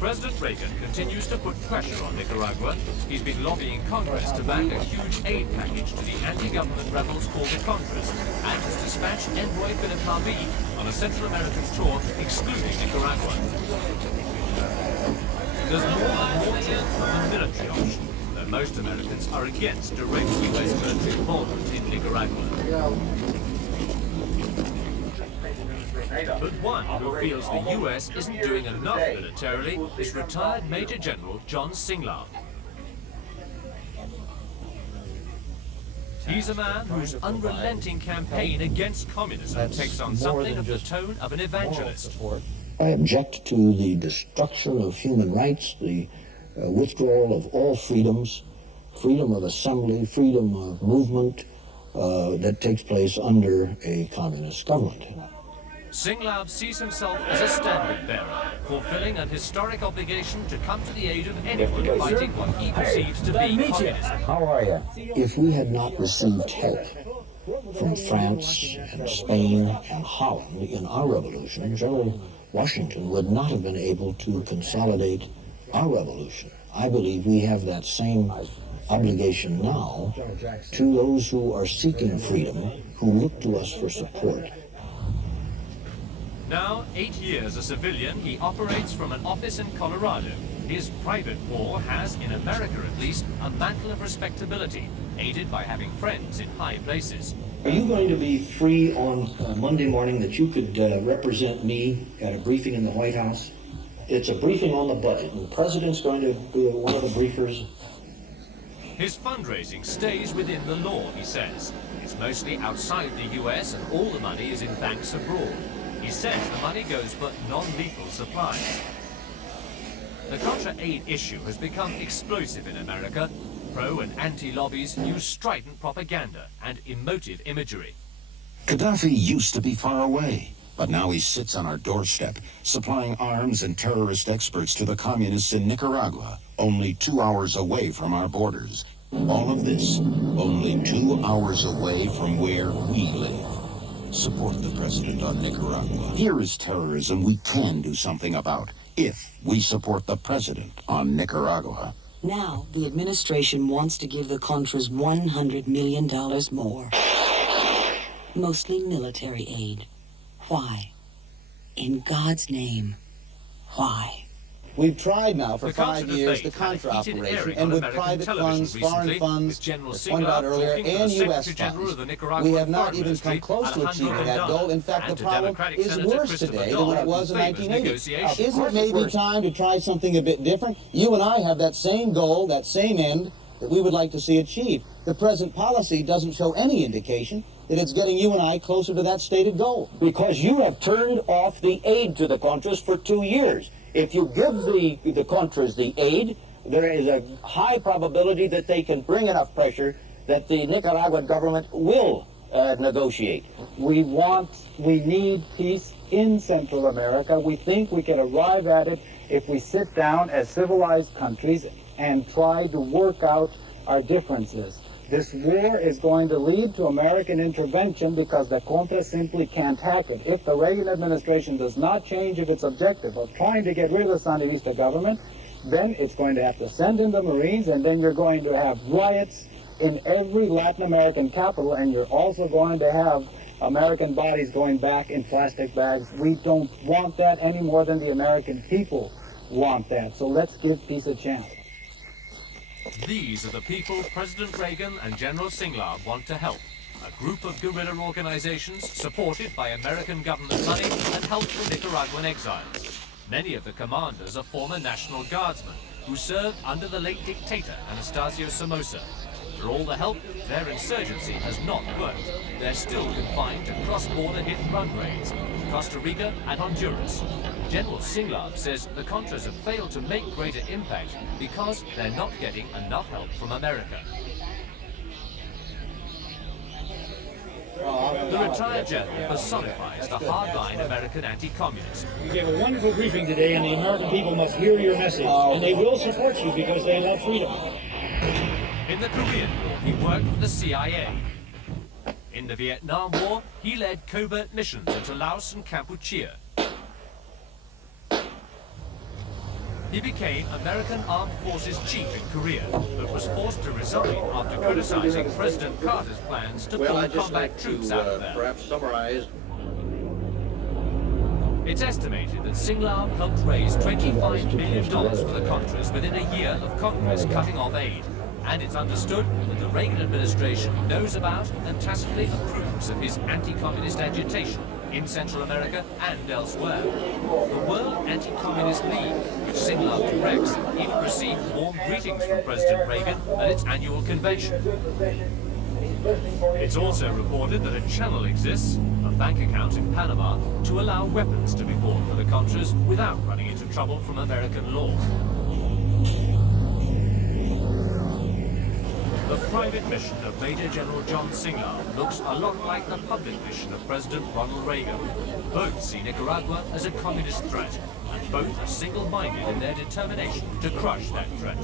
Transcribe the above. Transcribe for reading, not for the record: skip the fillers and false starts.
President Reagan continues to put pressure on Nicaragua. He's been lobbying Congress to back a huge aid package to the anti-government rebels called the Contras, and has dispatched envoy Philip Harvey on a Central American tour excluding Nicaragua. There's more than a military option, though most Americans are against direct U.S. military involvement in Nicaragua. But one who feels the U.S. isn't doing enough militarily is retired Major General John Singlab. He's a man whose unrelenting campaign against communism takes on something of the tone of an evangelist. I object to the destruction of human rights, the withdrawal of all freedoms, freedom of assembly, freedom of movement that takes place under a communist government. Singlab sees himself as a standard bearer, fulfilling an historic obligation to come to the aid of anyone fighting what he perceives to be communism. How are you? If we had not received help from France and Spain and Holland in our revolution, General Washington would not have been able to consolidate our revolution. I believe we have that same obligation now to those who are seeking freedom, who look to us for support. Now, 8 years a civilian, he operates from an office in Colorado. His private war has, in America at least, a mantle of respectability, aided by having friends in high places. Are you going to be free on Monday morning that you could represent me at a briefing in the White House? It's a briefing on the budget, and the president's going to be one of the briefers. His fundraising stays within the law, he says. It's mostly outside the U.S. and all the money is in banks abroad. He says the money goes for non-lethal supplies. The Contra aid issue has become explosive in America. Pro and anti-lobbies use strident propaganda and emotive imagery. Gaddafi used to be far away, but now he sits on our doorstep, supplying arms and terrorist experts to the communists in Nicaragua, only 2 hours away from our borders. All of this, only 2 hours away from where we live. Support the president on Nicaragua. Here is terrorism we can do something about, if we support the president on Nicaragua. Now, the administration wants to give the Contras $100 million more. Mostly military aid. Why? In God's name, why? We've tried now for The 5 years the Contra operation, and with private funds, foreign funds, as pointed out earlier, and U.S. funds, we have not even come close to achieving that goal. In fact, the problem is worse today than when it was in 1980. Isn't it maybe time to try something a bit different? You and I have that same goal, that same end, that we would like to see achieved. The present policy doesn't show any indication that it's getting you and I closer to that stated goal. Because you have turned off the aid to the Contras for 2 years. If you give the Contras the aid, there is a high probability that they can bring enough pressure that the Nicaraguan government will negotiate. We need peace in Central America. We think we can arrive at it if we sit down as civilized countries and try to work out our differences. This war is going to lead to American intervention because the Contras simply can't hack it. If the Reagan administration does not change its objective of trying to get rid of the Sandinista government, then it's going to have to send in the Marines, and then you're going to have riots in every Latin American capital, and you're also going to have American bodies going back in plastic bags. We don't want that any more than the American people want that. So let's give peace a chance. These are the people President Reagan and General Singlab want to help. A group of guerrilla organizations supported by American government money and help the Nicaraguan exiles. Many of the commanders are former National Guardsmen who served under the late dictator Anastasio Somoza. For all the help, their insurgency has not worked. They're still confined to cross-border hit-and-run raids in Costa Rica and Honduras. General Singlab says the Contras have failed to make greater impact because they're not getting enough help from America. The retired general personifies the hardline American anti-communism. You gave a wonderful briefing today, and the American people must hear your message, and they will support you because they love freedom. In the Korean War, he worked for the CIA. In the Vietnam War, he led covert missions into Laos and Kampuchea. He became American Armed Forces Chief in Korea, but was forced to resign after criticizing President Carter's plans to pull combat troops out of there. Perhaps summarize. It's estimated that Singlab helped raise $25 million for the Contras within a year of Congress cutting off aid. And it's understood that the Reagan administration knows about and tacitly approves of his anti-communist agitation in Central America and elsewhere. The World Anti-Communist League, which Singlab directs, even received warm greetings from President Reagan at its annual convention. It's also reported that a channel exists, a bank account in Panama, to allow weapons to be bought for the Contras without running into trouble from American law. The private mission of Major General John Singlab looks a lot like the public mission of President Ronald Reagan. Both see Nicaragua as a communist threat, and both are single-minded in their determination to crush that threat.